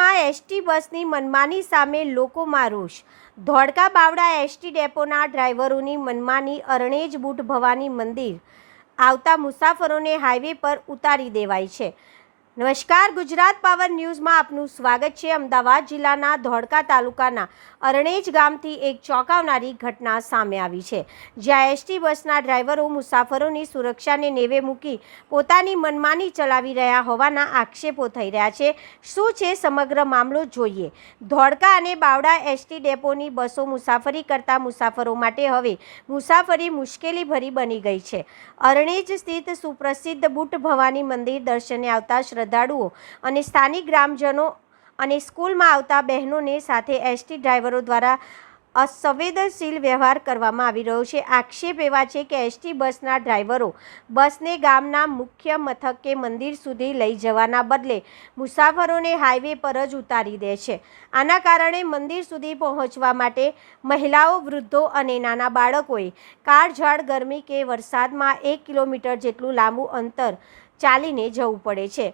ધોળકામાં ST બસની મનમાની સામે લોકોમાં રોષ। ધોળકા બાવડા એસટી ડેપોના ડ્રાઈવરોની મનમાની અરણેજ બુટ ભવાની મંદિર આવતા મુસાફરોને હાઈવે પર ઉતારી દેવાય છે। નમસ્કાર, ગુજરાત પાવર ન્યૂઝમાં આપનું સ્વાગત છે। અમદાવાદ જિલ્લાના ધોળકા તાલુકાના અરણેજ ગામથી એક ચોંકાવનારી ઘટના સામે આવી છે, જ્યાં એસટી બસના ડ્રાઈવરો મુસાફરોની સુરક્ષાને નેવે મૂકી પોતાની મનમાની ચલાવી રહ્યા હોવાના આક્ષેપો થઈ રહ્યા છે। શું છે સમગ્ર મામલો જોઈએ। ધોળકા અને બાવડા એસટી ડેપોની બસો મુસાફરી કરતા મુસાફરો માટે હવે મુસાફરી મુશ્કેલી ભરી બની ગઈ છે। અરણેજ સ્થિત સુપ્રસિદ્ધ બુટ ભવાની મંદિર દર્શને આવતા શ્રદ્ધાળુઓ અને સ્થાનિક ગ્રામજનો અને સ્કૂલમાં આવતા બહેનોને સાથે એસટી ડ્રાઈવરો દ્વારા અસંવેદનશીલ વ્યવહાર કરવામાં આવી રહ્યો છે। આક્ષેપ એવા છે કે એસટી બસના ડ્રાઈવરો બસને ગામના મુખ્ય મથક કે મંદિર સુધી લઈ જવાના બદલે મુસાફરોને હાઈવે પર જ ઉતારી દે છે। આના કારણે મંદિર સુધી પહોંચવા માટે મહિલાઓ, વૃદ્ધો અને નાના બાળકોએ કાળઝાળ ગરમી કે વરસાદમાં 1 કિલોમીટર જેટલું લાંબુ અંતર ચાલીને જવું પડે છે।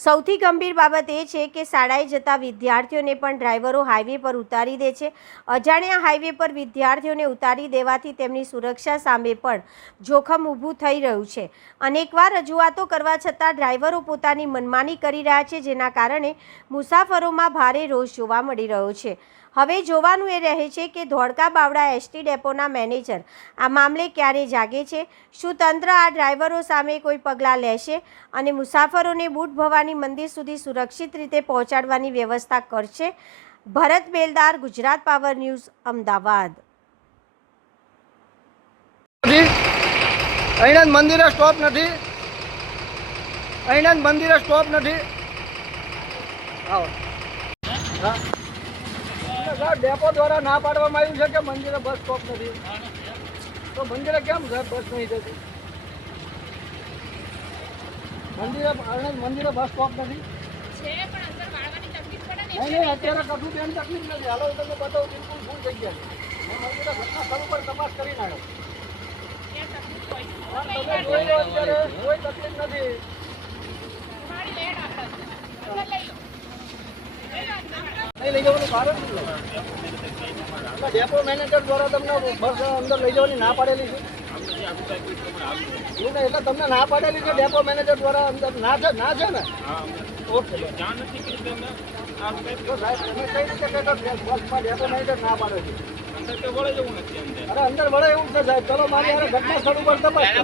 સૌથી ગંભીર બાબત એ છે કે શાળાએ જતા વિદ્યાર્થીઓને પણ ડ્રાઈવરો હાઈવે પર ઉતારી દે છે। અજાણ્યા હાઈવે પર વિદ્યાર્થીઓને ઉતારી દેવાથી તેમની સુરક્ષા સામે પણ જોખમ ઊભું થઈ રહ્યું છે। અનેકવાર રજૂઆતો કરવા છતાં ડ્રાઈવરો પોતાની મનમાની કરી રહ્યા છે, જેના કારણે મુસાફરોમાં ભારે રોષ જોવા મળી રહ્યો છે। હવે જોવાનું એ રહે છે કે ધોળકા બાવડા એસટી ડેપોના મેનેજર આ મામલે ક્યારે જાગે છે। શું તંત્ર આ ડ્રાઈવરો સામે કોઈ પગલાં લેશે અને મુસાફરોને બુટ ભવાની મંદિર સુધી સુરક્ષિત રીતે પહોંચાડવાની વ્યવસ્થા કરશે? ભરત બેલદાર, ગુજરાત પાવર ન્યૂઝ, અમદાવાદ। અહીં મંદિરે સ્ટોપ નથી, અહીં મંદિરે સ્ટોપ નથી। ડેપો દ્વારા ના પાડવામાં આવ્યું છે કે મંદિરે બસ સ્ટોપ નથી, તો મંદિરે કેમ બસ નહીં જતી? મંદિરે બસ સ્ટોપ નથી, નહીં અત્યારે કશું તેમ તકલીફ નથી। હાલો તમને બતાવું, બિલકુલ ફૂલ જગ્યા છે। મેં મંદિરે ઘટના સ્થળ ઉપર તપાસ કરી નાખ્યો, તમે જોઈ લો, અત્યારે કોઈ તકલીફ નથી। નહીં લઈ જવાનું કારણ ડેપો મેનેજર દ્વારા તમને બસ અંદર લઈ જવાની ના પાડેલી છે, એટલે તમને ના પાડેલી છે ડેપો મેનેજર દ્વારા અંદર ના છે ને? ઓકે, બસમાં ડેપો મેનેજર ના પાડે છે, અરે અંદર વળે એવું છે સાહેબ। ચલો મારી યાર ઘટના સ્થળ ઉપર તપાસ કરો।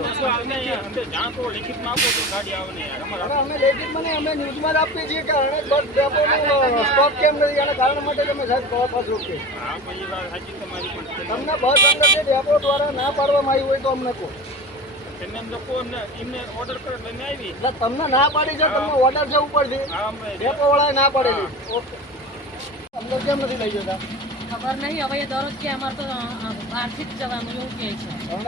અરે અમે લેખિતમાં નહીં, અમે ન્યૂઝમાં જ આપીએ છીએ કે અરણેજ બસ ડેપોનો સ્ટોપ કેમ નથી, એના કારણ માટે તમે સાહેબ તપાસ રોકીએ। તમને બસ અંદરથી ડેપો દ્વારા ના પાડવામાં આવી હોય તો અમને કહો। તમને ના પાડી છે, તમને ઓર્ડર છે ઉપરથી, ડેપો વાળાએ ના પાડેલી। ઓકે, અંદર કેમ નથી લઈ જતા? ખબર નહીં, હવે દરરોજ કે અમારે તો બહારથી જ જવાનું એવું કહે છે।